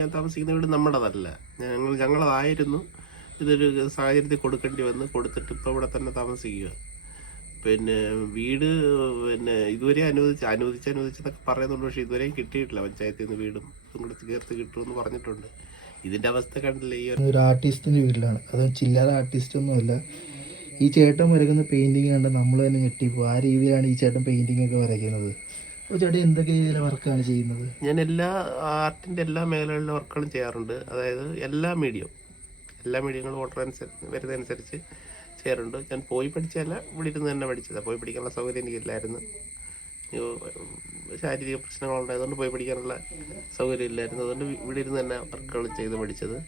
ഞാൻ താമസിക്കുന്ന വീട് നമ്മുടേതല്ല. ഞങ്ങൾ ഞങ്ങളതായിരുന്നു. ഇതൊരു സാഹചര്യത്തിൽ കൊടുക്കേണ്ടി വന്ന് കൊടുത്തിട്ട് ഇപ്പോൾ ഇവിടെ തന്നെ താമസിക്കുക. പിന്നെ വീട് പിന്നെ ഇതുവരെ അനുവദിച്ച് അനുവദിച്ച് അനുവദിച്ചതൊക്കെ പറയുന്നുണ്ട്. പക്ഷേ ഇതുവരെയും കിട്ടിയിട്ടില്ല പഞ്ചായത്തിൽ നിന്ന് വീടും ഇതും കൂടെ ചേർത്ത് കിട്ടുമെന്ന് പറഞ്ഞിട്ടുണ്ട്. ഇതിന്റെ അവസ്ഥ കണ്ടില്ലേ ഈ ഒരു ആർട്ടിസ്റ്റിന്റെ വീട്ടിലാണ്. അത് ചില്ലറ ആർട്ടിസ്റ്റ് ഒന്നുമല്ല. ഈ ചേട്ടൻ വരയ്ക്കുന്ന പെയിന്റിങ് കണ്ട് നമ്മൾ തന്നെ ഞെട്ടിപ്പോ ആ രീതിയിലാണ് ഈ ചേട്ടൻ പെയിന്റിംഗ് ഒക്കെ വരയ്ക്കുന്നത്. വർക്കാണ് ചെയ്യുന്നത്? ഞാൻ എല്ലാ ആർട്ടിന്റെ എല്ലാ മേഖലകളിലെ വർക്കുകളും ചെയ്യാറുണ്ട്. അതായത് എല്ലാ മീഡിയം എല്ലാ മീഡിയങ്ങളും ഓർഡർ അനുസരിച്ച് വരുന്നതനുസരിച്ച് ചെയ്യാറുണ്ട്. ഞാൻ പോയി പഠിച്ചതല്ല ഇവിടെ ഇരുന്ന് തന്നെ പഠിച്ചതാണ് പോയി പഠിക്കാനുള്ള സൗകര്യം എനിക്കില്ലായിരുന്നു. ശാരീരിക പ്രശ്നങ്ങളുണ്ടായതുകൊണ്ട് പോയി പഠിക്കാനുള്ള സൗകര്യം ഇല്ലായിരുന്നു. അതുകൊണ്ട് ഇവിടെ ഇരുന്ന് തന്നെ വർക്കുകൾ ചെയ്ത് പഠിച്ചത്.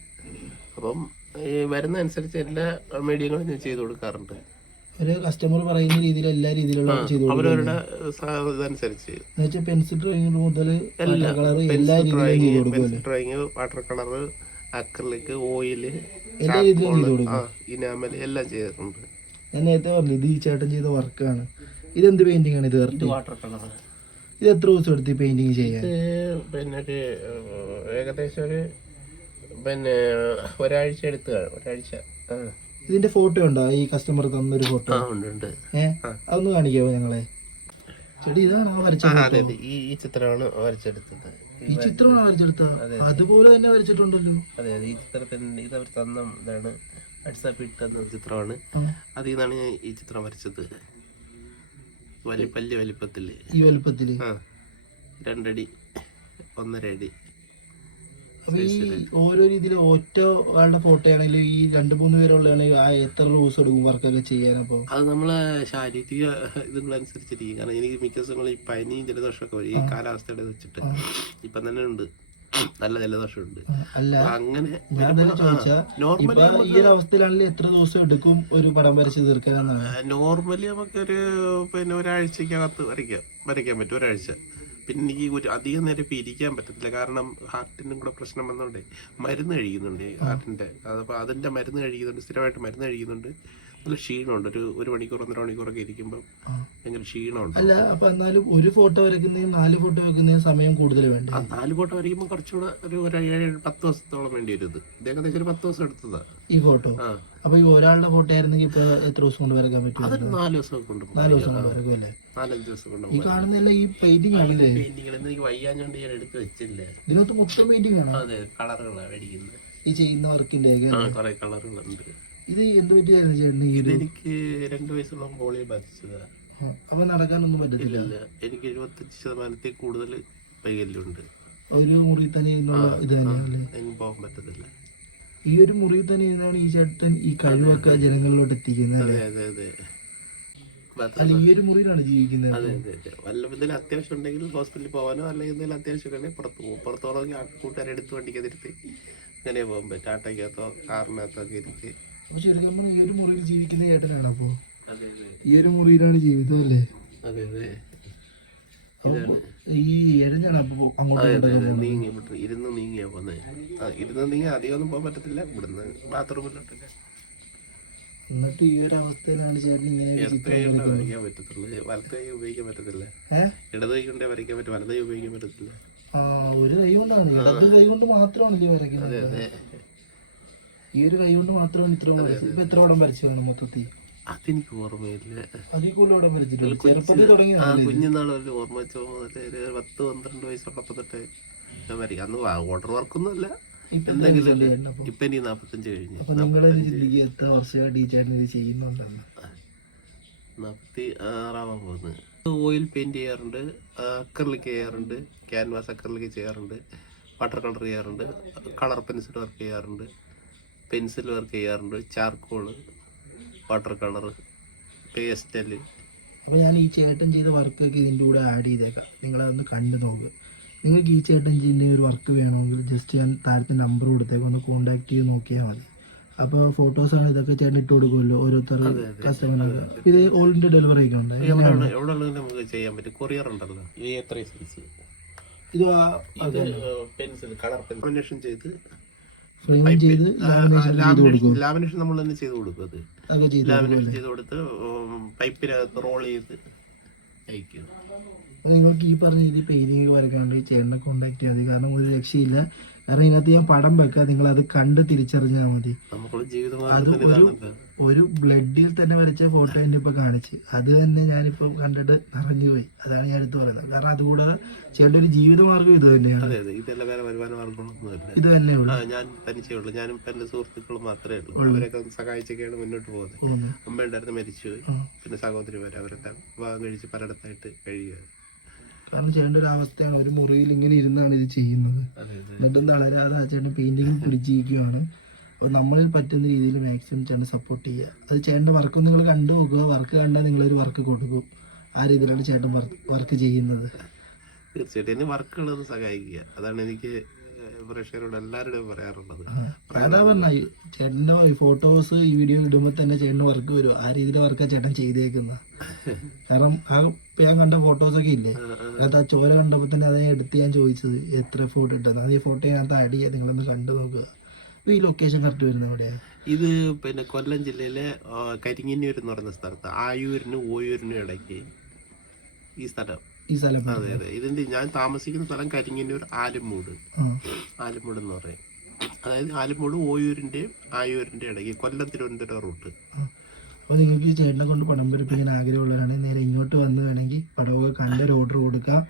അപ്പം ഈ വരുന്ന അനുസരിച്ച് എല്ലാ മീഡിയങ്ങളും ഞാൻ ചെയ്തു കൊടുക്കാറുണ്ട്. ഒരു കസ്റ്റമർ പറയുന്ന രീതിയിൽ എല്ലാ രീതിയിലുള്ള ചെയ്തു അവരവരുടെ ഇതനുസരിച്ച് എന്നുവെച്ചാൽ പെൻസിൽ ഡ്രോയിങ് മുതൽ എല്ലാ കളർ എല്ലാ രീതിയിലും drawing water colour acrylic oil എല്ലാ രീതിയിലും ചെയ്തു കൊടുക്കും. ഇനാമൽ എല്ലാം ചെയ്തിട്ടുണ്ട്. ഞാൻ നേരത്തെ പറഞ്ഞു ഇത് ഈ ചേട്ടൻ ചെയ്ത വർക്കാണ് ഇതെന്ത് പെയിന്റിംഗ് ആണ് ഇത് വാട്ടർ കളർ ഇത് എത്ര ദിവസം എടുത്ത് പെയിന്റിങ് ചെയ്യാൻ? പിന്നെ ഒരു ഏകദേശം ഒരു പിന്നെ ഒരാഴ്ച എടുത്ത് ഒരാഴ്ച ഇതിന്റെ ഫോട്ടോ ഉണ്ടോ? ഈ കസ്റ്റമർ തന്നൊരു ഫോട്ടോ ഏഹ് അതൊന്ന് കാണിക്കാവോ ഞങ്ങളെ? ചേട്ടി ഇതാണ് ആ വരച്ച ആ അതെ അതെ. ഈ ചിത്രമാണ് വരച്ചെടുത്തത്. ഈ ചിത്രമാണ് വരച്ചെടുത്ത അതുപോലെ തന്നെ വരച്ചിട്ടുണ്ടല്ലോ. അതെ അതെ. ഈ ചിത്രത്തിന് ഇത് അവർ തന്ന ഇതാണ് വാട്സാപ്പ് ഇട്ടുന്ന ചിത്രമാണ്. അതിൽ നിന്നാണ് ഞാൻ ഈ ചിത്രം വരച്ചത്. വലിയ വലിയ വലിപ്പത്തിൽ. ഈ വലിപ്പത്തിൽ. രണ്ടടി ഒന്നര അടി അപ്പൊ ഈ ഓരോ രീതിയിൽ ഒറ്റ ആളുടെ ഫോട്ടോ ആണെങ്കിലും ഈ രണ്ട് മൂന്ന് പേരുള്ളതാണെങ്കിൽ ആ എത്ര റൂസ് എടുക്കും വർക്കൊക്കെ ചെയ്യാൻ അപ്പൊ? അത് നമ്മളെ ശാരീരിക ഇതുകളനുസരിച്ചിരിക്കും കാരണം എനിക്ക് മിക്ക ദിവസങ്ങളും ഈ പനി ജലദോഷമൊക്കെ വരും. ഈ കാലാവസ്ഥയുടെ വെച്ചിട്ട്. ഇപ്പം തന്നെ ഉണ്ട്. നല്ല ജലദോഷമുണ്ട്. അല്ല അങ്ങനെ ഈ അവസ്ഥയിലാണെങ്കിൽ എത്ര ദിവസം എടുക്കും ഒരു പടം വരച്ച് തീർക്കാനാണ്? നോർമലി നമുക്കൊരു പിന്നെ ഒരാഴ്ചക്കകത്ത് വരയ്ക്കാം. വരയ്ക്കാൻ പറ്റും ഒരാഴ്ച. പിന്നെ എനിക്ക് ഒരു അധികം നേരം ഇപ്പം ഇരിക്കാൻ പറ്റത്തില്ല. കാരണം ഹാർട്ടിനും കൂടെ പ്രശ്നം വന്നതുകൊണ്ട് മരുന്ന് കഴിക്കുന്നുണ്ട് ഹാർട്ടിന്റെ. അപ്പോൾ അതിന്റെ മരുന്ന് കഴിക്കുന്നുണ്ട് സ്ഥിരമായിട്ട് മരുന്ന് കഴിക്കുന്നുണ്ട്. നല്ല ക്ഷീണമുണ്ട്. ഒരു ഒരു മണിക്കൂർ ഒന്നര മണിക്കൂറൊക്കെ ഇരിക്കുമ്പോൾ. ഭയങ്കര ക്ഷീണമുണ്ട്. അല്ല അപ്പൊ എന്നാലും ഒരു ഫോട്ടോ വരയ്ക്കുന്നതിന് നാല് ഫോട്ടോ വെക്കുന്നതിന് സമയം കൂടുതൽ വേണ്ടി? ആ നാല് ഫോട്ടോ വരയ്ക്കുമ്പോൾ കുറച്ചുകൂടെ ഒരു ഒരു ഏഴ് പത്ത് ദിവസത്തോളം വേണ്ടി വരുന്നത് ഏകദേശം ഒരു പത്ത് ദിവസം എടുത്തതാ. ഈ ഫോട്ടോ? അപ്പൊ ഈ ഒരാളുടെ ഫോട്ടോ ആയിരുന്നെങ്കിൽ ഇപ്പൊ എത്ര ദിവസം കൊണ്ട് വരയ്ക്കാൻ പറ്റും? അതൊരു നാല് ദിവസം കൊണ്ട് നാല് ദിവസം കൊണ്ട് വരയ്ക്കും അല്ലേ നാലഞ്ച് ദിവസം കൊണ്ട് ഈ കാണുന്നില്ല ഈ പെയിന്റിംഗ് ആണല്ലേ പെയിന്റിങ്ങൾ എനിക്ക് വയ്യാഞ്ഞോണ്ട് ഞാൻ എടുത്ത് വെച്ചില്ല ഇതിനകത്ത് മൊത്തം പെയിന്റിംഗ് ആണ്? അതെ കളറുകളാണ് മേടിക്കുന്നത് ഈ ചെയ്യുന്ന വർക്കിന്റെ കുറെ കളറുകളുണ്ട്. ഇത് എന്ത് പറ്റിയായിരുന്നു ചേട്ടന് ഈ എനിക്ക് രണ്ട് വയസ്സുള്ള പോളിയോ ബാധിച്ചതാ. അപ്പൊ നടക്കാനൊന്നും പറ്റത്തില്ല? എനിക്ക് എഴുപത്തഞ്ച് ശതമാനത്തിൽ കൂടുതൽ വൈകല്യമുണ്ട്. ഒരു മുറി തന്നെ ഇത് തന്നെയല്ലേ അതിന് പോകാൻ പറ്റത്തില്ല. ഈ ഒരു മുറി തന്നെ ഇരുന്നാണ് ഈ ചേട്ടൻ ഈ കഴിവൊക്കെ ജനങ്ങളിലോട്ട് എത്തിക്കുന്നത് അതെ അതെ അതെ. അല്ല ഈ ഒരു മുറിയിലാണ് ജീവിക്കുന്നത് അതെ അതെ അതെ. വല്ല എന്തെങ്കിലും അത്യാവശ്യം ഉണ്ടെങ്കിൽ ഹോസ്പിറ്റലിൽ പോകാനോ അല്ലെങ്കിൽ എന്തെങ്കിലും അത്യാവശ്യം ഉണ്ടെങ്കിൽ പുറത്ത് പോകും. പുറത്ത് ആ കൂട്ടുകാരെ എടുത്ത് വണ്ടിക്കകത്തിരുത്തി അങ്ങനെ പോകാൻ പറ്റും കാറിനകത്തോ ഒക്കെ ഇരുത്തി. അപ്പൊ ശരിക്കും നമ്മൾ ഈ ഒരു മുറിയിൽ ജീവിക്കുന്ന ഏട്ടനാണ് അപ്പോ. ഈ ഒരു മുറിയിലാണ് ജീവിതം അല്ലേ? അതെ അതെ. അപ്പൊ ഈ അപ്പൊ അങ്ങോട്ട് അതെ അതെ നീങ്ങി ഇരുന്ന് നീങ്ങിയാ പോന്നെ. ഇരുന്ന് നീങ്ങി അധികം ഒന്നും പോകാൻ പറ്റത്തില്ല. ഇവിടുന്ന് ബാത്റൂമിലോട്ടൊക്കെ എന്നിട്ട് ഈ ഒരു അവസ്ഥയിലാണ് ചേട്ടൻ ഇങ്ങനെ ഉപയോഗിക്കാൻ പറ്റത്തില്ല. ഇടത് കൈ കൊണ്ടേ വരയ്ക്കാൻ പറ്റും വലത് കൈ ഉപയോഗിക്കാൻ പറ്റത്തില്ല. ആ ഒരു കൈ കൊണ്ടാണ്. ഇടത് കൈ കൊണ്ട് മാത്രമാണ് ഇത് അതെ വരയ്ക്കുന്നത് ഈ ഒരു കൈ കൊണ്ട് മാത്രമാണ് ഇത്ര ഇപ്പൊ എത്ര പടം വരച്ചു വേണം മൊത്തത്തിൽ? അതെനിക്ക് ഓർമ്മയില്ല. ഒരു ഓർമ്മ വെച്ചോ ഒരു പത്ത് പന്ത്രണ്ട് വയസ്സുള്ളപ്പോ തൊട്ട് ഞാൻ വരയ്ക്കാം. അന്ന് ഓർഡർ വർക്കൊന്നും അല്ല. എന്തെങ്കിലും എത്ര വയസ്സുണ്ട് ചേട്ടന് ഇപ്പൊ ഇനി നാപ്പത്തഞ്ച് കഴിഞ്ഞു. അപ്പൊ നിങ്ങളത് ചിന്തിക്കുക എത്ര വർഷമായിട്ട് ഈ ചേട്ടൻ ഇത് ചെയ്യുന്നുണ്ടെന്ന് നാപ്പത്തി ആറാവാൻ പോകുന്നത് ഓയിൽ പെയിന്റ് ചെയ്യാറുണ്ട് അക്കറിലേക്ക് ചെയ്യാറുണ്ട് ക്യാൻവാസ് അക്കറിലേക്ക് ചെയ്യാറുണ്ട് വാട്ടർ കളർ ചെയ്യാറുണ്ട് കളർ പെൻസിൽ വർക്ക് ചെയ്യാറുണ്ട് പെൻസിൽ വർക്ക് ചെയ്യാറുണ്ട് ചാർക്കോൾ വാട്ടർ കളർ പേസ്റ്റൽ. അപ്പൊ ഞാൻ ഈ ചേട്ടൻ ചെയ്ത വർക്കൊക്കെ ഇതിന്റെ കൂടെ ആഡ് ചെയ്തേക്കാം. നിങ്ങളതൊന്ന് കണ്ടു നോക്ക്. നിങ്ങൾക്ക് ഈ ചേട്ടൻ ചെയ്യുന്ന ഒരു വർക്ക് വേണമെങ്കിൽ ജസ്റ്റ് ഞാൻ താഴത്തെ നമ്പർ കൊടുത്തേക്ക് ഒന്ന് കോൺടാക്ട് ചെയ്ത് നോക്കിയാൽ മതി. അപ്പോൾ ആണ് ഇതൊക്കെ ചേട്ടൻ ഇട്ട് കൊടുക്കുമല്ലോ ഓരോരുത്തർ കസ്റ്റമറിനൊക്കെ ഇത് ഓൾ ഇന്ത്യ ഡെലിവറി ഒക്കെ ഉണ്ട്? എവിടെ നമുക്ക് ചെയ്യാൻ പറ്റും. കൊറിയർ ഉണ്ടല്ലോ. ഈ എത്ര സൈസ് ഇത് ഇത് പെൻസിൽ കളർ പെൻസിൽ ചെയ്ത് ഫ്രെയിം ചെയ്ത് ലാമിനേഷൻ നമ്മൾ തന്നെ ചെയ്ത് കൊടുക്കും അത്. ലാമിനേഷൻ ചെയ്ത് കൊടുത്ത് പൈപ്പിനകത്ത് റോൾ ചെയ്ത് അയക്കും നിങ്ങൾക്ക് ഈ പറഞ്ഞ രീതിയിൽ പെയിന്റിങ് വരക്കാണ്ട് ചേട്ടനെ കോൺടാക്ട് ചെയ്യാതെ കാരണം ഒരു രക്ഷയില്ല. കാരണം ഇതിനകത്ത് ഞാൻ പടം വെക്കാം നിങ്ങൾ അത് കണ്ട് തിരിച്ചറിഞ്ഞാൽ മതി. അത് ഒരു ഒരു ബ്ലഡിൽ തന്നെ വരച്ച ഫോട്ടോ എന്നെ ഇപ്പൊ കാണിച്ച്. അത് തന്നെ ഞാനിപ്പോ കണ്ടിട്ട് നിറഞ്ഞു പോയി. അതാണ് ഞാൻ എടുത്തു പറയുന്നത്. കാരണം അതുകൂടാതെ ചേട്ടന്റെ ഒരു ജീവിതമാർഗം ഇത് തന്നെയാണ്. ഇത് തന്നെ ഞാൻ തനിച്ചേ ഉള്ളൂ. ഞാനും ഇപ്പൊ എന്റെ സുഹൃത്തുക്കളും മാത്രമേ ഉള്ളൂ. അവരൊക്കെ സഹായിച്ചൊക്കെയാണ് മുന്നോട്ട് പോകുന്നത്. അമ്മ ഉണ്ടായിരുന്നു മരിച്ചുപോയി. വരെ പിന്നെ സഹോദരിമാർ അവരെല്ലാം വിവാഹം കഴിച്ച് പലയിടത്തായിട്ട് കഴിയുക കാരണം ചെയ്യേണ്ട ഒരു അവസ്ഥയാണ്. ഒരു മുറിയിൽ ഇങ്ങനെ ഇരുന്നാണ് ഇത് ചെയ്യുന്നത്. എന്നിട്ടും തളരാതെ ആ ചേട്ടൻ പെയിന്റിങ് പിടിച്ചിരിക്കുകയാണ് അപ്പോൾ നമ്മളിൽ പറ്റുന്ന രീതിയിൽ മാക്സിമം ചേട്ടൻ സപ്പോർട്ട് ചെയ്യുക. അത് ചേട്ടന്റെ വർക്ക് നിങ്ങൾ കണ്ടു നോക്കുക. വർക്ക് കണ്ടാൽ നിങ്ങളൊരു വർക്ക് കൊടുക്കും. ആ രീതിയിലാണ് ചേട്ടൻ വർക്ക് ചെയ്യുന്നത്. തീർച്ചയായിട്ടും. എന്നെ വർക്കുകളൊന്ന് സഹായിക്കുക. അതാണ് എനിക്ക് പ്രേക്ഷകരോട് എല്ലാവരോടും പറയാറുള്ളത്. അതാ പറഞ്ഞ ഫോട്ടോസ് ഈ വീഡിയോ ഇടുമ്പോൾ തന്നെ ചേട്ടന് വർക്ക് വരും. ആ രീതിയിലെ വർക്കാണ് ചേട്ടൻ ചെയ്തേക്കുന്നത് കാരണം ആ ഞാൻ കണ്ട ഫോട്ടോസൊക്കെ ഇല്ലേ? അതായത് ആ. ചോര കണ്ടപ്പോൾ തന്നെ അത് ഞാൻ എടുത്ത് ഞാൻ ചോദിച്ചത് എത്ര ഫോട്ടോ ഇട്ടത്? അത് ഈ ഫോട്ടോ ഞാൻ ആഡ് ചെയ്യാം നിങ്ങളൊന്ന് കണ്ടു നോക്കുക. ഈ ലൊക്കേഷൻ കറക്റ്റ് വരുന്നത് എവിടെയാണ് ഇത് പിന്നെ കൊല്ലം ജില്ലയിലെ കരിങ്ങിന്നൂർ എന്ന് പറയുന്ന സ്ഥലത്ത്. ആയൂരിനും ഓയൂരിനും ഇടയ്ക്ക് ഈ സ്ഥലം. ഈ സ്ഥലം അതെ അതെ. ഇതിന്റെ ഞാൻ താമസിക്കുന്ന സ്ഥലം കരിങ്ങിന്നൂർ ആലുമൂട്. ആ. ആലുമൂട് എന്ന് പറയും. അതായത് ആലുമൂട് ഓയൂരിന്റെയും ആയൂരിന്റെ ഇടയ്ക്ക് കൊല്ലം തിരുവനന്തപുരം റൂട്ട്. അപ്പോൾ നിങ്ങൾക്ക് ഈ ചേട്ടനെ കൊണ്ട് പടം പിടിപ്പിക്കാൻ ആഗ്രഹമുള്ളവരാണെങ്കിൽ നേരെ ഇങ്ങോട്ട് വന്ന് വേണമെങ്കിൽ പടമൊക്കെ കണ്ട ഒരു ഓർഡർ കൊടുക്കാം.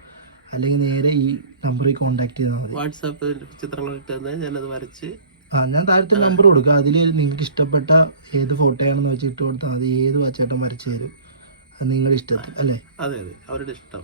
അല്ലെങ്കിൽ നേരെ ഈ നമ്പറിൽ കോൺടാക്ട് ചെയ്താൽ മതി. വാട്സാപ്പ് ചിത്രങ്ങൾ ഇട്ട് തന്നെ ഞാനത് വരച്ച് ആ ഞാൻ താഴത്തെ നമ്പർ കൊടുക്കാം. അതിൽ നിങ്ങൾക്ക് ഇഷ്ടപ്പെട്ട ഏത് ഫോട്ടോയാണെന്ന് വെച്ച് ഇട്ട് കൊടുത്താൽ അത് ഏത് ചേട്ടൻ വരച്ചു തരും. അത് നിങ്ങളുടെ ഇഷ്ടത്തിൽ അല്ലേ? അതെ അതെ. അവരുടെ ഇഷ്ടം.